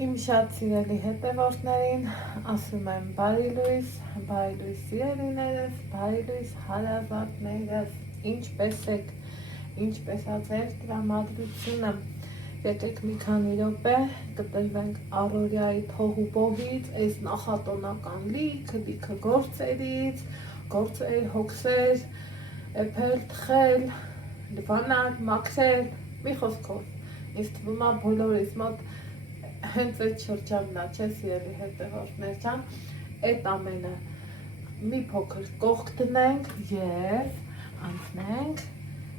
Իմ շատ սիրելի հետևորդներին ասում եմ բարի լույս սիրելիներս, բարի լույս հարազատներս, ինչպես եք, ինչպես ա ձեր տրամադրությունը, եկեք մի քանի րոպե կտրվենք առօրյայի թողու բողից, այս նախատոնական լիքը գործերից, գործեր, հոգսեր, էփել, թխել, լվանալ, մաքրել, մի խոսքով, ինձ թվում է բոլորիս մոտ հենց այդ շրջանն է, չէ՞ սիրելի հետևորդներ ջան, այդ ամենը մի փոքր կողք դնենք եւ անցնենք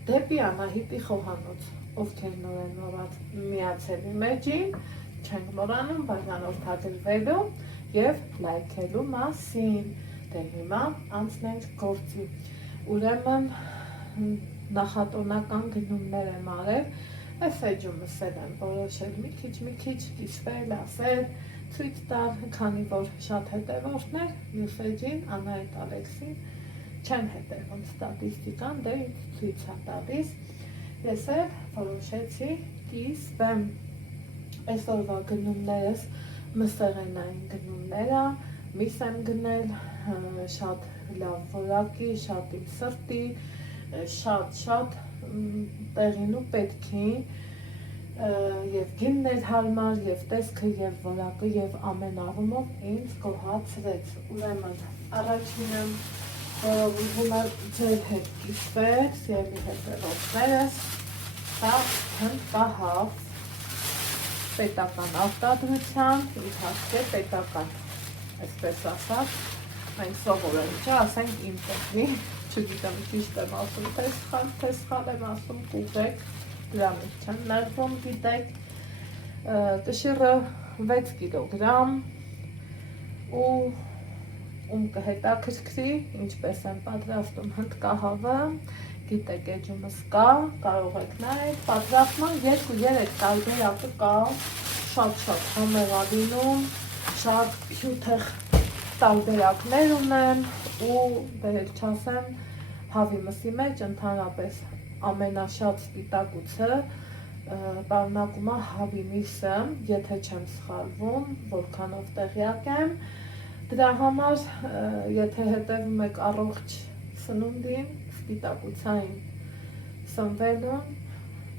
դեպի Անահիտի խոհանոց, ովքեր նոր են միացել իմ էջին, չենք մոռանում բաժանորդագրվելու եւ լայքելու մասին, դե հիմա անցնենք գործի, ուրեմն նախատոնական գնումներ եմ արել, այս էջումս եմ որոշել մի քիչ կիսվել, ասել, ցույց տալ, քանի որ շատ հետևորդներ մյուս էջին Անահիտ Ալեքսին չեն հետևում ստատիստիկան, դե ցույց է տալիս, ես էլ որոշեցի կիսվեմ, այսօրվա գնումներս մսեղենային գնումներ ա, միս եմ գնել, շատ լավ որակի, շատ իմ սրտի, շատ տեղին ու պետքին և գինն էր հարմար, և տեսքը, և որակը, և ամեն առումով ինձ գոհացրեց, ուրեմն առաջինը, որով ուզում եմ ձեր հետ կիսվել, սիրելի հետևորդներս, դա հնդկահավ, պետական արտադրությամբ, իհարկե պետական, այսպես ասած, մենք սովորել չէ, ասենք իմ տնի, չգիտեմ ճիշտ եմ ասում, թե սխալ եմ ասում, կուղեք, դրանից չեմ ներվում, գիտեք, կշիռը 6 կիլոգրամ ու ում կհետաքրքրի, ինչպես եմ պատրաստում հնդկահավը, գիտեք էջումս կա, կարող եք նայել, պատրաստման 2-3 տարբերակը կա, շատ համեղ ա լինում, շատ հյութեղ տարբերակներ ունեմ ու դեր չասեմ հավի մսի մեջ ընդհանրապես ամենաշատ սպիտակուցը պարունակում է հավի միսը, եթե չեմ սխալվում, որքանով տեղյակ եմ, դրա համար եթե հետևում եք առողջ սնունդին, սպիտակուցային սնվելուն,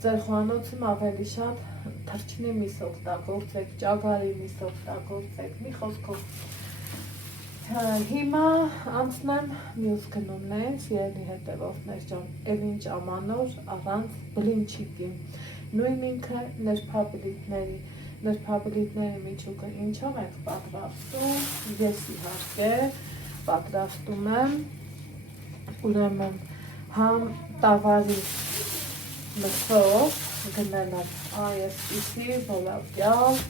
ձեր խոհանոցում ավելի շատ թռչնի միս օգտագործեք, ճագարի միս օգտագործեք, մի խոսքով հիմա անցնեմ մյուս գնումներին, սիրելի հետևորդներ ջան, էլ ինչ ամանոր առանց բլինչիկի, նույն ինքը նրբաբլիթների միջուկը ինչով ենք պատրաստում, ես իհարկե պատրաստում եմ, ուրեմն համ տավարի մսով գնել եմ այսպիսի որակյալ,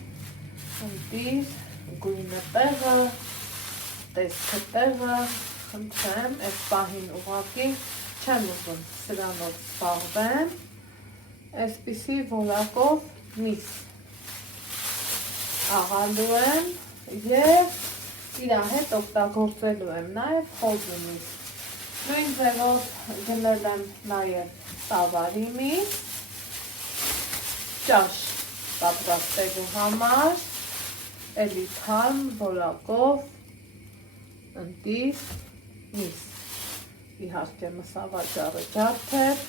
ընտիր, գույնը տեղը, տեսքը տեղը, խնդրեմ, այս պահին ուղղակի չեմ ուզում սրանով զբաղվեմ, այսպիսի որակով միս աղալու եմ և իր հետ օգտագործելու եմ նաև խոզի միս, նույն ձևով գնել եմ նաև տավարի միս, ճաշ պատրաստելու համար, էլի թարմ որակով ընտիր միս, իհարկե մսավաճառը ջարդեր,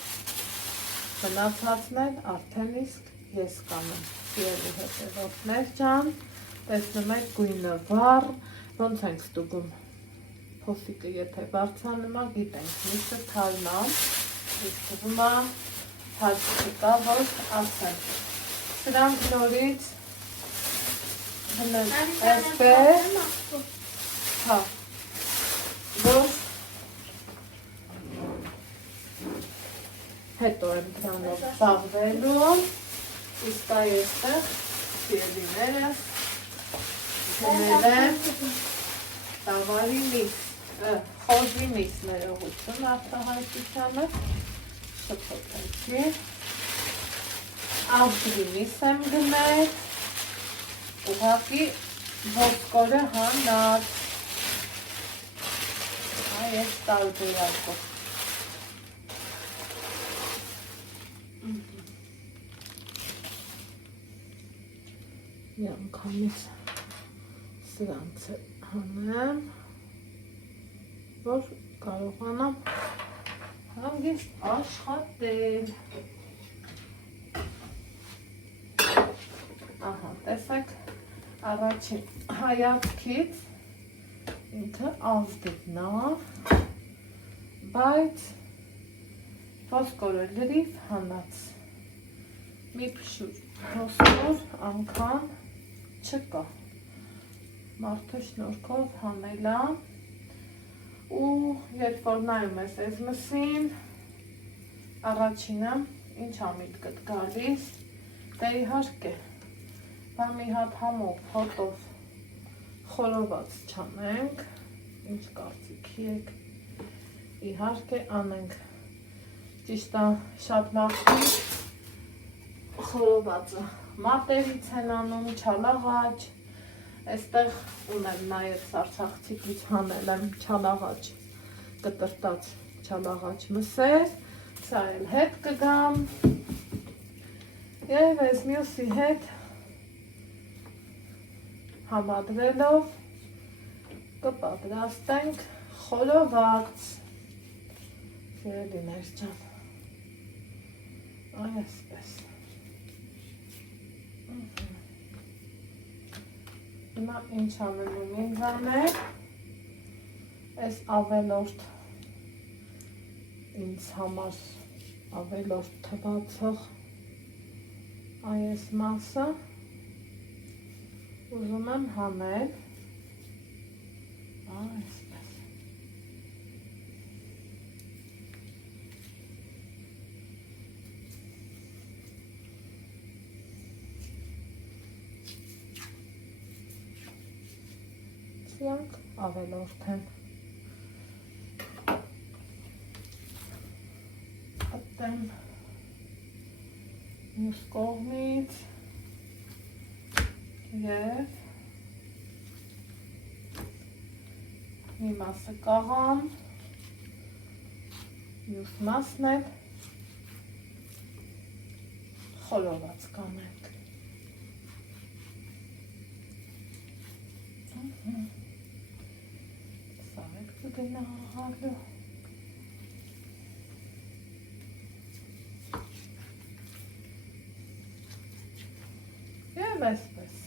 մնացածն էլ արդեն իսկ ես կանեմ, սիրելի հետևորդներ ջան, տեսնում եք գույնը վառ, ոնց ենք ստուգում, փոսիկը եթե բարձրանում է, գիտենք միսը թարմ է, իսկ թվում է թարմ չկա, որ ասեմ, սրանք նորից հնել այսպես, հա, որ հետո եմ դրանով զբաղվելու, իսկ այստեղ սիրելիներս գնել եմ տավարի միս, խոզի միս ներողություն արտահայտությանը, շփոթեցի, աղջրի միս եմ գնել, ուղղակի ոսկորը հանած, այս տարբերակով, Միանգամից սրանց հանեմ, որ կարողանամ հանգիստ աշխատել։ Ահա, տեսեք, առաջին հայացքից ինքը ազդեցն է, բայց ոսկորը լրիվ հանած, մի փշուր ոսկոր անգամ չկա, մարդու շնորհքով հանել է, ու երբ որ նայում ես այս մսին, առաջինը ինչ ա միտքդ գալիս, դե իհարկե, բա մի հատ համով հոտով խորոված չանենք, ինչ կարծիքի եք, իհարկե անենք, ճիշտ է շատ մարդիկ խորովածը մատերից են անում, չալաղաջ, այստեղ ունեմ նաև արցախցիքից հանել եմ չալաղաջ, կտրտած չալաղաջ մսեր, սա էլ հետ կգամ, և այս մյուսի հետ համադրելով կպատրաստենք խորոված, սիրելիներ ջան, այսպես, հիմա ինչ անելու ինձաներ, այս ավելորդ ինձ համար ավելորդ թվացող այս մասը ուզում եմ հանել, այսպես, սրանք ավելորդ են, պատեմ մյուս կողմից, և մի մասը կաղամ, մյուս մասն էլ խորոված կանենք։ Սա էլ կգնա աղալու։ Եվ այսպես։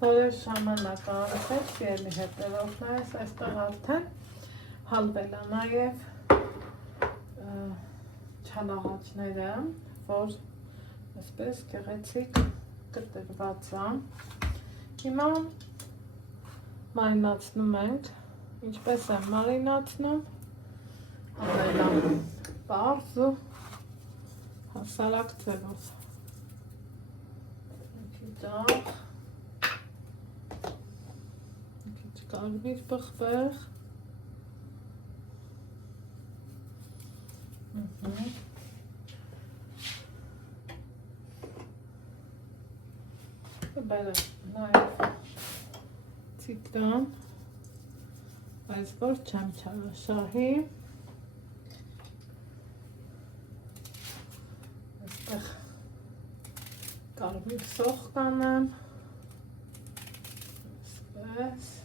Որոշ ժամանակ անցեց, սիրելի հետևորդներս, այստեղ արդեն հալվել է նաև չալաղաջները, որ այսպես գեղեցիկ կտրված է։ Հիմա մարինացնում ենք, ինչպես եմ մարինացնում, ամենա պարզ ու հասարակ ձևով։ Դաղ կարմիր պղպեղ, բերեմ նաև ցիտրոն, բայց որ չեմ չարաշահի, այստեղ կարմիր սոխ կանեմ, այսպես,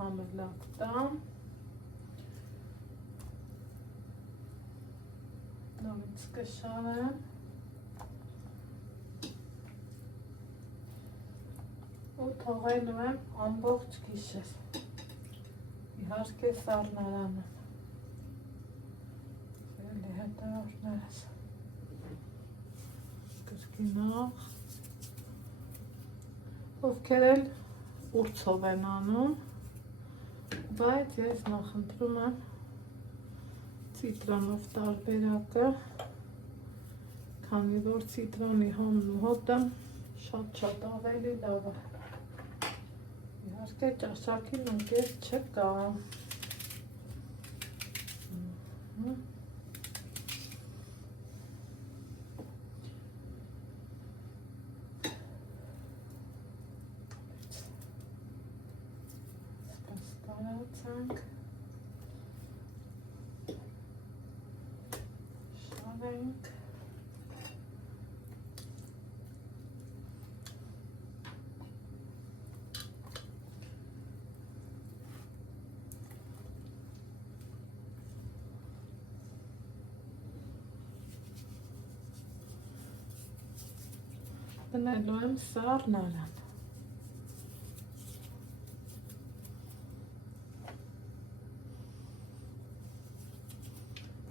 համըլակ տամ, նորից կշարեմ ու թողելու եմ ամբողջ գիշեր, իհարկե սառնարան եմ, սիրելի հետևորդներս, կրկինող, ովքեր էլ ուրցով են անում, բայց ես նախընտրում եմ ցիտրոնով տարբերակը, քանի որ ցիտրոնի հոմն ու հոտը շատ ավելի լավ է։ Իհարկե ճաշակին ընկեր չկա։ Ստարացանք, շարենք, դնելու եմ սառնարան։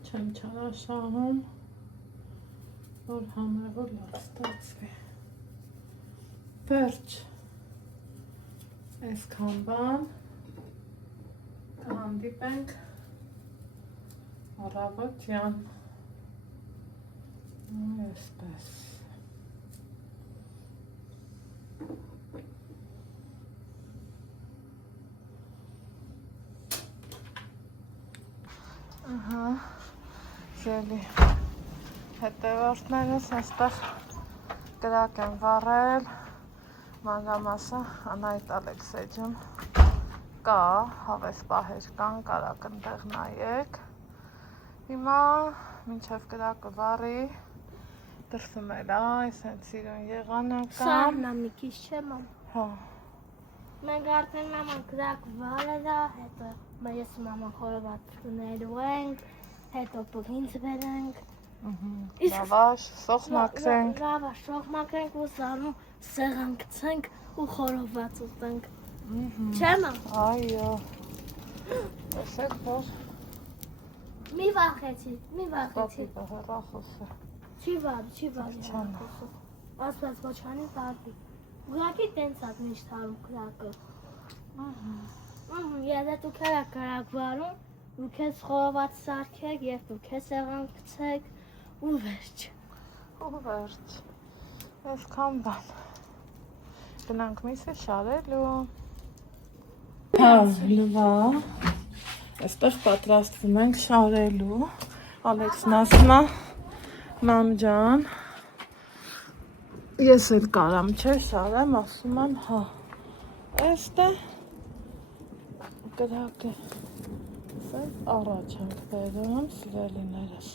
Չեմ չարաշահում, որ համեղոր լավ ստացվի։ Վերջ, այսքան բան, կհանդիպենք առավոտյան, այսպես։ Ահա, զելի հետևորդներս այստեղ կրակ են վառել, մանրամասը Անահիտ Ալեքսեջում կա, հավես պահեր կան, կարաք ընդեղ նայեք։ Հիմա մինչև կրակը վառի, դրսում էլ այս հենց իրոն եղանակա։ Սառնա մի քիչ չէ մամ։ Հա։ Մենք արդեն մաման կրակ վառելա, հետո ես մաման խորոված դնելու ենք, հետո պղինձ բերենք։ Լավաշ, սոխ մաքրենք։ Լավաշ, սոխ մաքրենք ու սառնում սեղան գցենք ու խորոված ուտենք։ Չէ մամ։ Այո։ Տեսեք որ Մի վախեցի, մի վախեցի։ Պապի հեռախոսը։ Չի վարի։ Ասված ոչանի վարի։ Ուղղակի տենց ա միշտ հարում կրակը։ Եթե դուք էլ կրակ վարում, դուք ես խորոված սարքեք և դուք ես սեղան գցեք ու վերջ։ Ու վերջ։ Այսքան բան։ Գնանք միսը շարելու։ Հա, լվա։ Այստեղ պատրաստվում ենք շարելու։ Ալեքսն ասում է, մամ ջան, ես էլ կարամ չէ շարեմ, ասում եմ, հա։ Այստե կրակը առաջ ենք բերում, սիրելիներս։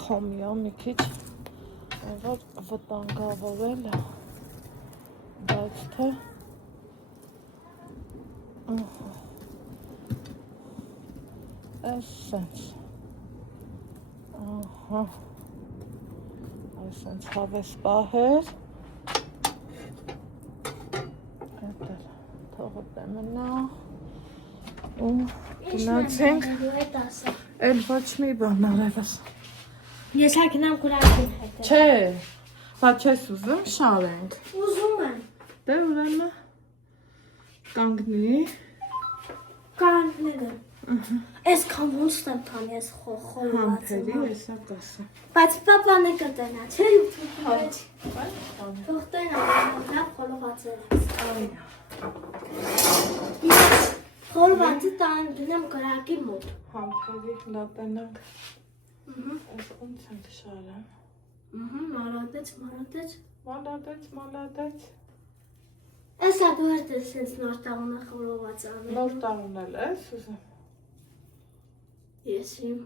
Քոմիա մի քիչ որ վտանգավորել է, բայց թե Այսենց, ահա, այսենց հավես պահեր, այդեր թողոտ է մնա, ու գնացենք, էլ ոչ մի բան արևս։ Ես հագնամ կրակին հետը։ Չէ, բայց չես ուզում շարենք։ Ուզում եմ։ Դե ուրեմն կանգնի։ Կանները։ Ես կամ ոնց եմ տանի ես խորոված եմ։ Համբերի եսա կասը։ Բայց պապանը կտենա, չէ՞։ Բայց Թող տենա, լավ խորոված եմ։ այո։ Խորովածը տան դնեմ կրակի մոտ։ Համբերի լատենանք։ Այս ոնց ենք շարեմ։ Մալադեց։ Էսա դու ես սենց նոր տաղունը խորոված անել։ Նոր տաղունել ես ուզում։ Ես իմ։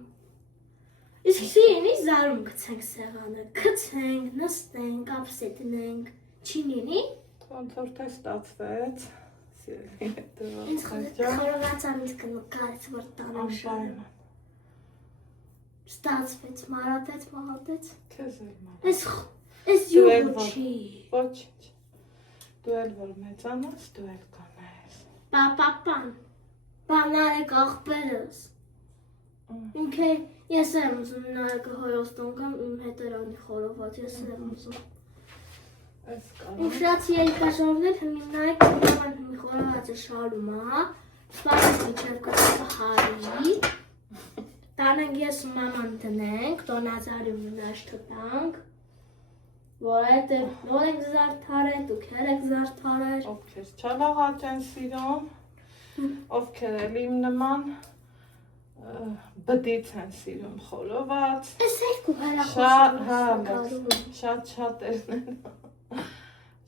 Իսկ սիրինի զարում գցենք սեղանը, գցենք, նստենք, ապսետնենք, չի լինի։ Ոնց որ թե ստացվեց, սիրելի Ինձ խորոված ամիս կնկարեց, որ տանում շարեմ։ Ստացվեց, մարատեց։ Քեզ էլ մա։ Ես յուղու չի։ Ոչինչ։ Դու էլ որ մեծանաս, դու էլ կանես։ Պապապան, բանարեք աղբերս։ Ինքը ես եմ ուզում նարեկը հորոստոն կամ իմ հետերանի խորոված, ես եմ ուզում։ Այս Իմ կարող։ շատ երիկաշորներ հմին նարեք իման հմի խորովածը շարում հա, սպարես միջև կտակը հարի, տանենք ես ու մաման դնենք, տոնազարի ու նաշ թտանք, որ ենք զարդարել, դուք եք զարդարել։ Ովքեր չալաղաճ են սիրում, ովքեր էլ իմ նման բդից են սիրում խորոված։ Այս երկու հեռախոսներն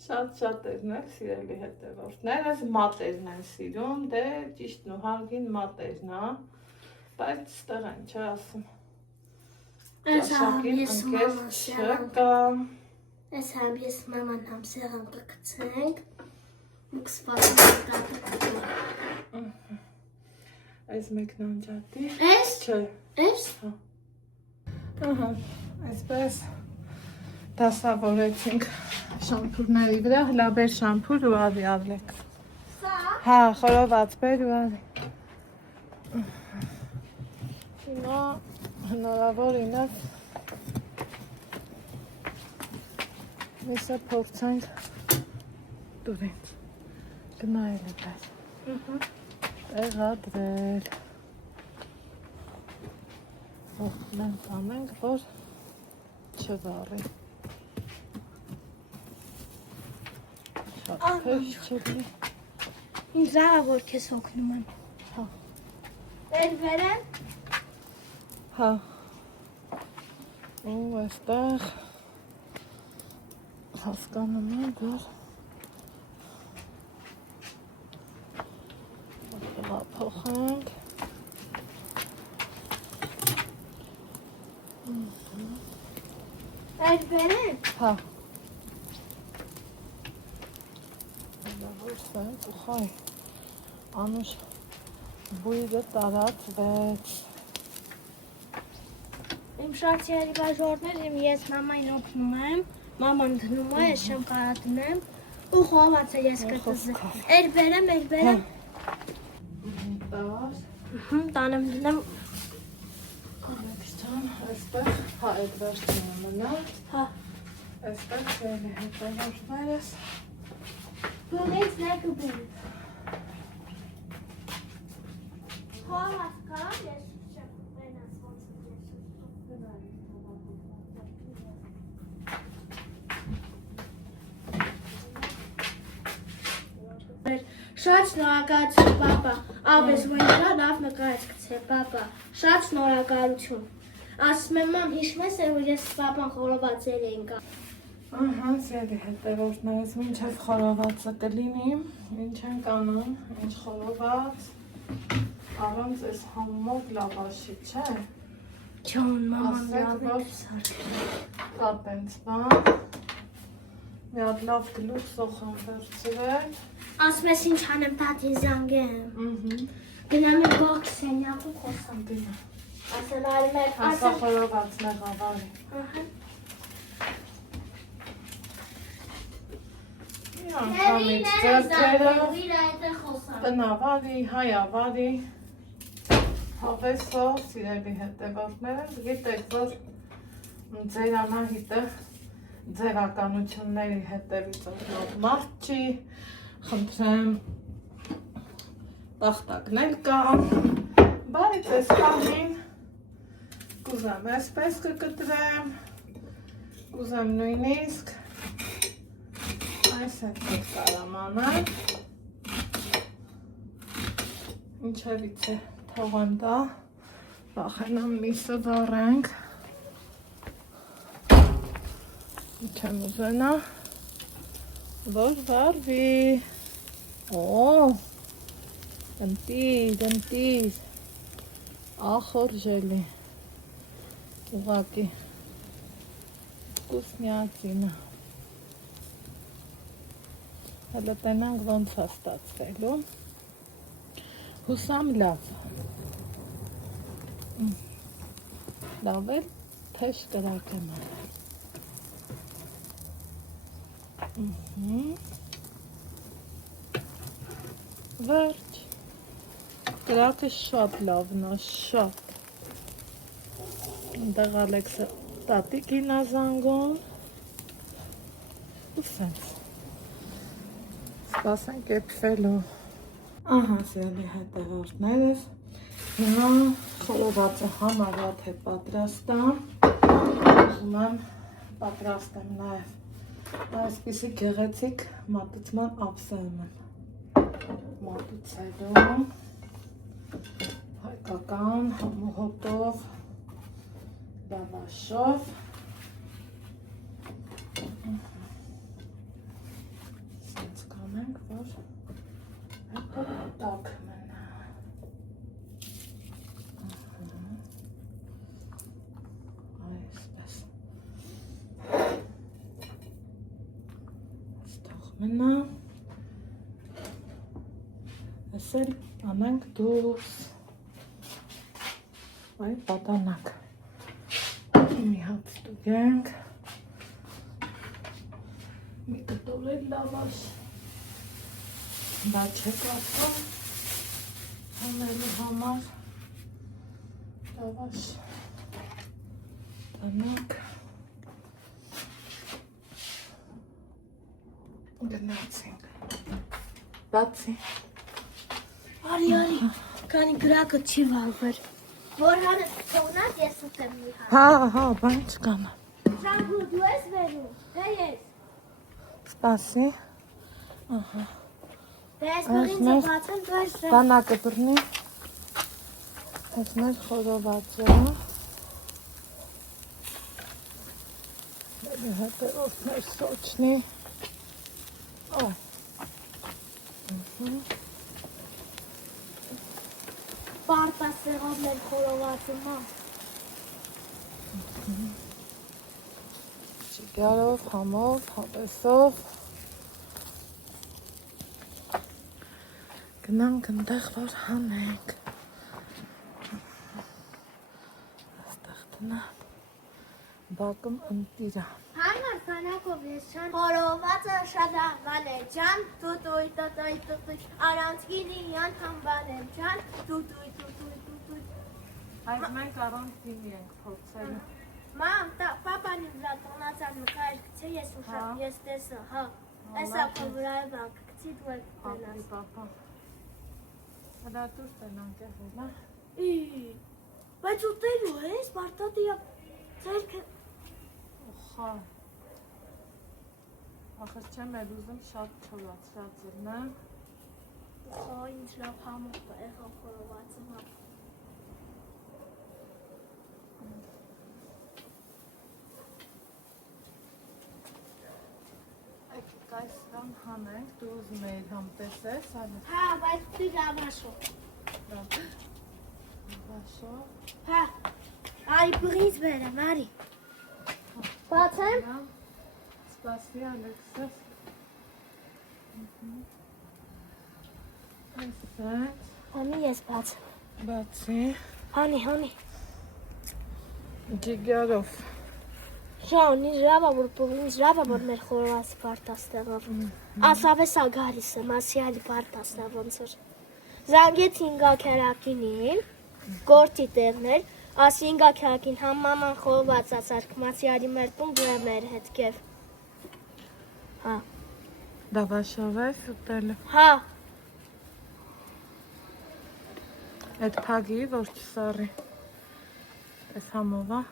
Շատ-շատերն են սիրելի հետևորդներս, մատերն են սիրում, դե ճիշտն ու հարգին մատերն է, բայց ստեղ են չէ ասում։ Ճաշակին ընկեր չկա։ Այս համ ես մաման համ սեղան կգցենք, ու կսպասենք տատը։ Այս մեկն անջատի։ Այս։ Չէ։ Այս։ Ահա, այսպես դասավորեցինք շամփուրների վրա, հլաբեր շամփուր ու արի Ալեք։ Սա։ Հա, խորոված բեր ու արի։ Հիմա հնարավոր ինով միսը փորձենք դուրենք, գնայել է բեր։ Տեղադրել։ Մենք անենք, որ չվարի։ Շատ փեշ չլի։ Ինձ լավ որ քեզ օգնում եմ։ Հա։ Վերեմ։ Հա։ Ու այստեղ հասկանում եմ, որ փոխենք։ Վերեմ։ Հա։ Լավորսենք ու խայ։ Անուշ բույրը տարածվեց։ Իմ շարցիարի բաժորներ եմ ես մամային օգնում եմ, մաման դնում է, ես չեմ կարա դնեմ, ու խոհված է ես կտզեմ։ Վերեմ։ Տար։ Տանեմ դնեմ։ Ալեքսան, այստեղ, հա, այդ վերջինը մնա։ Հա։ Այստեղ սելի հետևորդներս։ Բունից ներքը բունից։ Խոհված կարամ ես չեմ մենաս ոնց ես։ Շատ շնորհակալություն, պապա։ Աբես ոյնա լավ նկարեց գցե, պապա։ Շատ շնորհակալություն։ Ասում եմ, մամ, հիշում ես, որ ես պապան խորովածել էինք։ Ահա, սերի հետևորդներս, մինչև խորովածը կլինի, ինչ ենք անում, ինչ խորոված, առանց այս համով լավաշի, չէ։ Չոն, մաման Ասեք, լավ որ է սարքել։ կա տենց բան, մի հատ լավ գլուխ սոխ եմ վերցրել։ Ասում ես ինչ անեմ տատին զանգեմ։ Գնամ եմ բոքս սենյակում խոսամ։ Դինա, Ասել արիմ էր, ասա խորոված մեղավարի։ Մի անգամից ձերքերը, տնավարի, հայավարի, հավեսով, սիրելի հետևորդներս, գիտեք, որ ձեր Անահիտը ձևականությունների հետևից օգնող մարդ չի, խնդրեմ տախտակներ կան, բայց այս պահին կուզեմ այսպես կկտրեմ, կուզեմ նույնիսկ այս հետքով կարամ անեմ, ինչևից է թողեմ դա, վախենամ միսը վառենք, չեմ ուզենա, որ վառվի, ընտիր, ախորժելի, ուղղակի, վկուսնյացինը, հələ տենանք ոնց է ստացվելու, հուսամ լավ, լավ էլ թեշ կրակ եմ արել, վերջ, կրակը շատ լավն է, շատ, ընդեղ Ալեքսը տատիկին է զանգում, ու սենց, սպասենք էպվելու, ահա սիրելի հետևորդներս, հիմա խորովածը համարյա թե պատրաստամ, ուզում եմ պատրաստեմ նաև այսպիսի գեղեցիկ մատուցման ափսեում եմ մատուցելու, հայկական համուհոտով, լավաշով։ Սենց կանենք, որ հետո տակ մնա։ Այսպես։ Ստող մնա։ Ասել անենք դուրս։ Այ պատանակ։ Մի հատ ստուգենք։ Մի կտոր էլ լավաշ։ Դա չէ կասում։ Հանելու համար։ Լավաշ։ Պատանակ։ Գնացինք։ Բացի։ Արի, կանի գրակը չի վալվեր։ Որ հարը թողնած ես ուտեմ մի հատ։ Հա, բան չկան։ Շամպուր դու ես վերում, դե ես։ Սպասի։ Դե ես բղինձը բացեմ, դու ես վեր։ Բանակը բռնի։ Այս մեր խորովածը։ Մեր հետևով մեր սոչնի։ Պարտասեղով մեր խորովածը մա։ Ճիգարով, համով, հավեսով։ Գնանք ընդեղ, որ հանենք։ Աստեղ տնա։ Բակում ընտիրա։ Հայմար քանակով ես չան խորովածը շադավան է ջան, տուտույ, առանց գինի անդամ բան եմ ջան, տուտույ։ Այս մենք առանց դիմի ենք փորձել։ Մամ, պապանի վրա տոնացան նկայել կցե ես ուշակ, ես տեսը, հա, էսա պվրայ բանք, կցի դու եք տենաս։ Պապա։ Հələ դուր տենանք է հոլա։ Բայց ուտելու ես, բարտատիա, ծելքը։ Խա։ Ախր չեմ էլ ուզում շատ չորացրածել, նա։ Խա, ինձ լավ համով բա եղա խորովածը մա։ Կայսրան հանենք, դու ուզում էիր համ տեսես, այլ Հա, բայց դի լավաշով։ լավաշով։ Հա, արի բղինձ բերեմ, արի։ Բացեմ։ Սպասի Ալեքսես։ Այսպես։ Հանի ես բացեմ։ Բացի։ Հանի։ Ջիգարով։ Շանի ժավա, որ բղինձ ժավա, որ մեր խորովածի պարտաստեղով։ Ասավեսա գարիս եմ, ասիալի պարտաստեղ ոնց էր։ Զանգեց ինգա քերակինին, գործի տեղներ, ասի ինգա քերակին համ մաման խորոված ասար, կմասիալի մեր տուն դու է մեր հետ կև։ Հա։ Լավաշով ես ուտել։ Հա։ Այդ փագի, որ չսարի։ Այս համովա։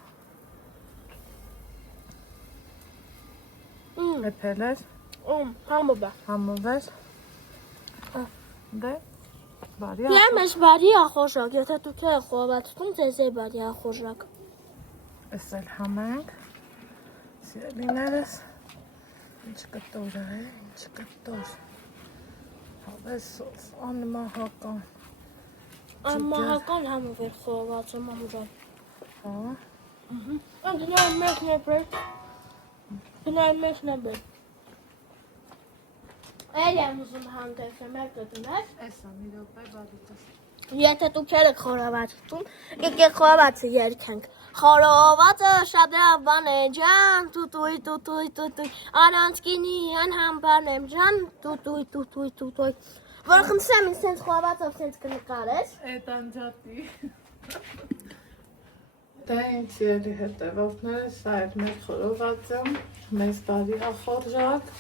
Էփել էր։ Համով է։ Համով էր։ Դե, բարի Եմ ես բարի ախոշակ, եթե դուք է խորովածում, ձեզ է բարի ախոշակ։ Ես էլ համենք։ Սիրելիներս։ Ինչ կտոր է, ինչ կտոր։ Հավեսով, անմահական։ Անմահական համով էր խորովածը մամուժան։ Հա։ Գնայ մեկն է բեր։ Գնայ մեկն է բեր։ Էլ եմ ուզում հանդես եմ, էլ կդունես։ Էսա մի րոպե բարիտես։ Եթե դուք եք խորովածում, եկեք խորովածը երգենք։ Խորովածը շատ լավ բան է ջան, տուտույ, առանց գինի անհամ բան եմ ջան, տուտույ։ Որ խնդրեմ ինձ սենց խորովածով սենց կնկարես։ Էդ անջատի։ Դե ինձ ելի հետևորդները, սա էր մեր խորովածը, մեզ բարի ախորժակ,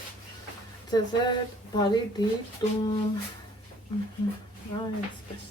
ձեզ էր բարի դիտում։ Այսպես։